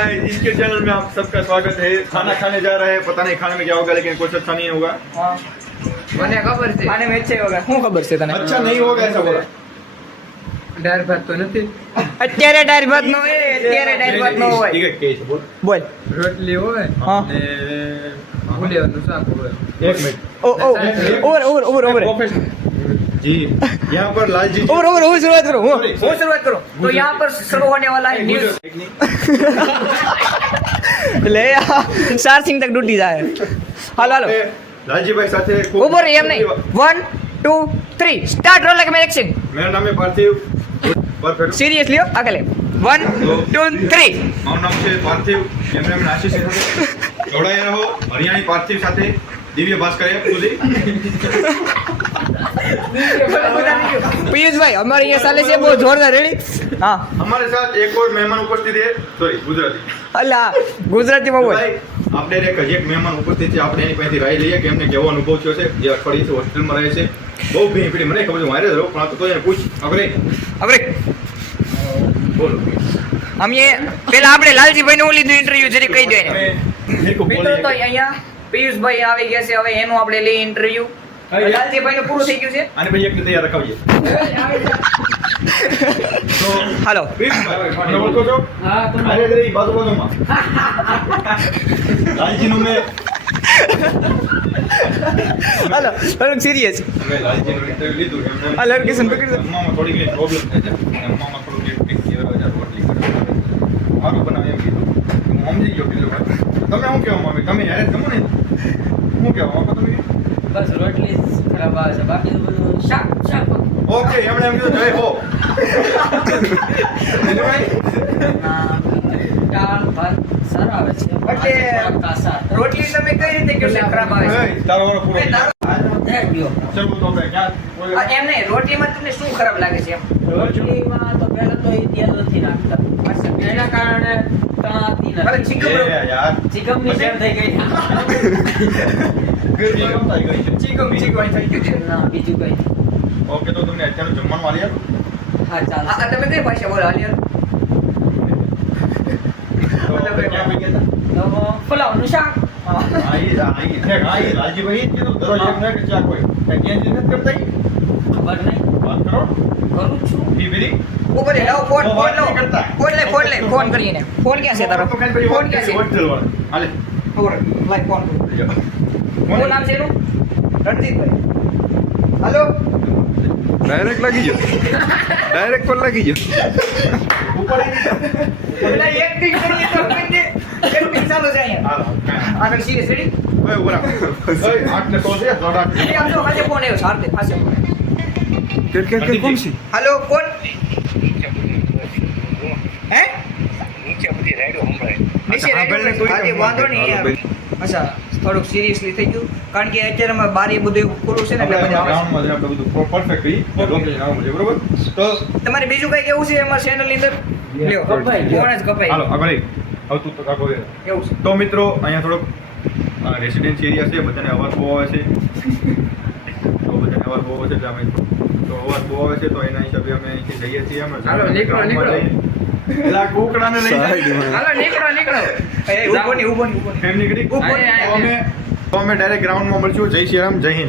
Guys, इसके channel में आप सबका स्वागत है। खाना खाने जा रहे हैं, पता नहीं खाने में क्या होगा, लेकिन कुछ अच्छा नहीं होगा। મને ખબર છે ખાને મેચ છે હોગા શું ખબર છે તને अच्छा नहीं होगा ऐसा बोला। ડાયર ભાત તો નથી અત્યારે ડાયર ભાત નો હોય અત્યારે ડાયર ભાત નો હોય ठीक है के बोल બોલ રોટલી હોય હા ને ભૂલેવાનું શાક હોય एक मिनट ઓ ઓ ઓવર जी। यहाँ पर लाल जी ओवर शुरुआत करो હું शुरुआत करूं तो यहाँ पर शुरू होने वाला है न्यूज़ ले चार सिंह तक डूटी जाए हालो हालो लालजी भाई साथे ऊपर एम नहीं 1 2 3 स्टार्ट रोल लाइक एक्शन मेरा नाम है पार्थिव। परफेक्ट सीरियसली हो अकेले 1 2 3 મારું નામ છે પાર્થિવ। કેમેરામેન આશીષ સાથે જોડાયા રહો। હરિયાણી પાર્થિવ સાથે દિવ્ય ભાસ્કર સુધી। पीयूष भाई हमारे यहाँ साले से बहुत जोरदार रेडी हाँ हमारे साथ एक और मेहमान उपस्थित है। सॉरी गुजराती अल्लाह गुजराती में बोल ભાઈ આપણે એક મહેમાન ઉપસ્થિત છે। આપણે એની પાસેથી રાય લઈએ કે એમને કેવો અનુભવ થયો છે જે અઠવાડિયે હોસ્ટેલમાં રહે છે। બહુ ભીડ પીડી મને ખબર છે મારે રહો પણ તો એને પૂછ અગરે બોલો हम ये पहला આપણે લાલજી ભાઈ નું લીધું ઇન્ટરવ્યુ જરી કહી દો એને મેકો મિત્રો તો અહીંયા પિયુષ ભાઈ આવી ગયા છે હવે એનું આપણે લઈ ઇન્ટરવ્યુ લાલજી ભાઈ નું પૂરું થઈ ગયું છે આને ભાઈ એકને તૈયાર રખાવજે। તો હાલો મને ઓળખો છો? હા તમે અરે અરે બાજુમાં લાલજીનું મેં હાલો હાલો સિરિયસ અમે લાલજીનું ઇન્ટરવ્યુ લીધું એમને આ લોકેશન પકડી દો અમ્મામાં થોડી ઘણી પ્રોબ્લેમ થાય છે। અમ્મામાં થોડું ગેટ ફિક્સ થયો રોટલી કરે સારું બનાવે એમ કીધું હું સમજી ગયો કીધું ભાઈ તમે શું કહેવા માંગે તમે યારે જમો ને શું કહેવા માંગો તમે બસ રોટલી ખરાબ આવે છે બાકી તો બધું શાક ઓકે એમણે એમ કીધું જય હો ભાઈ દાળ ભાત સારા આવે છે એટલે રોટલી તમે કઈ રીતે કહો છો ખરાબ આવે છે તારો વાળો પૂરો થેન્ક યુ ચલો તો આપણે ક્યાં આ એમ નહીં રોટલીમાં તમને શું ખરાબ લાગે છે એમ રોટલીમાં તો પહેલા તો એ તેલ નથી નાખતા એના કારણે તણાતી ભલે નથી ચીકમ યાર ચિકમની જેમ થઈ ગઈ ચીકમ થઈ ગઈ છે। ચીકમ થઈ ગયું છે ના બીજું કઈ ઓકે તો તમને અત્યારનું જમવાનું આલી આપું હા ચાલ આ તમે કઈ ભાષા બોલો હાલ યાર તો આપણે ક્યાં પહોંચી ગયા હતા? તો ફુલાવનું શાક લાલજીભાઈ જ કીધું દરરોજ એક ને એક ચા કોઈ કઈ ચેન્જ નથી કરતા ઈ? ખબર નહીં વાત કરો કરું જ છું ફીબરી ઉપર લે લાવો ફોન ઓ, ફોન વાત લો નહીં કરતા. ફોન લે ફોન કરીને ફોન ક્યાં છે તારો તો કાંઈ પછી ફોન વાત ક્યાં છે હોસ્ટેલ વાળા હાલે ખબર લાઈ ફોન લ્યો. શું નામ છે એનું રણજીતભાઈ હાલો ડાયરેક્ટ લાગી ગયો ડાયરેક્ટ પર લાગી ગયો ઉપર પેલા એક્ટિંગ કરીએ તો કરીને એક્ટિંગ ચાલુ છે અહીંયા હાલો આગળ સિરિયસ રેડી ઓય ઉભા રાખ. ઓય 8 ને 100 છે દોઢ આઠ. એ આમ જો આજે ફોન આવ્યો સારતે પાસે કે કોણ છે હાલો કોણ હે નીચે હા, પહેલે કોઈ આજે વાંધો નહીં યાર અચ્છા થોડુંક સિરિયસલી થઈ ગયું કારણ કે અત્યારે અમે બારી બધું એવું ખુલ્લું છે ને એટલે આપણે બધા આવે ગ્રાઉન્ડમાં જ આપણે બધું પરફેક્ટ કરી લોકેશન આવવાનું છે બરોબર તો છે. તમારે બીજું કઈ કેવું છે અમારા ચેનલની અંદર લ્યો કપાઈ ગયો. ફોન જ કપાઈ હાલો ગયો. આગળ એક. હવે તું તો કાકો દે. એવું છે તો મિત્રો અહીંયા થોડોક રેસિડેન્સી એરિયા છે બધાને અવાજ બહુ આવે છે તો બધાને અવાજ બહુ આવે છે એટલે અમે તો અવાજ બહુ આવે છે તો એના હિસાબે અમે અહીંથી જઈએ છીએ અમે હાલો, નીકળો, ગ્રાઉન્ડમાં નીકળો. જઈએ. પેલા કુકડાને લઈ જાય સાઈડમાં. હાલો નીકળો એ ઊભો નહીં ઊભો નહીં ઊભો નહીં એમ નીકળી આય, આય, તો અમે ડાયરેક્ટ ગ્રાઉન્ડમાં મળશું જય શ્રી રામ જય હિન્દ।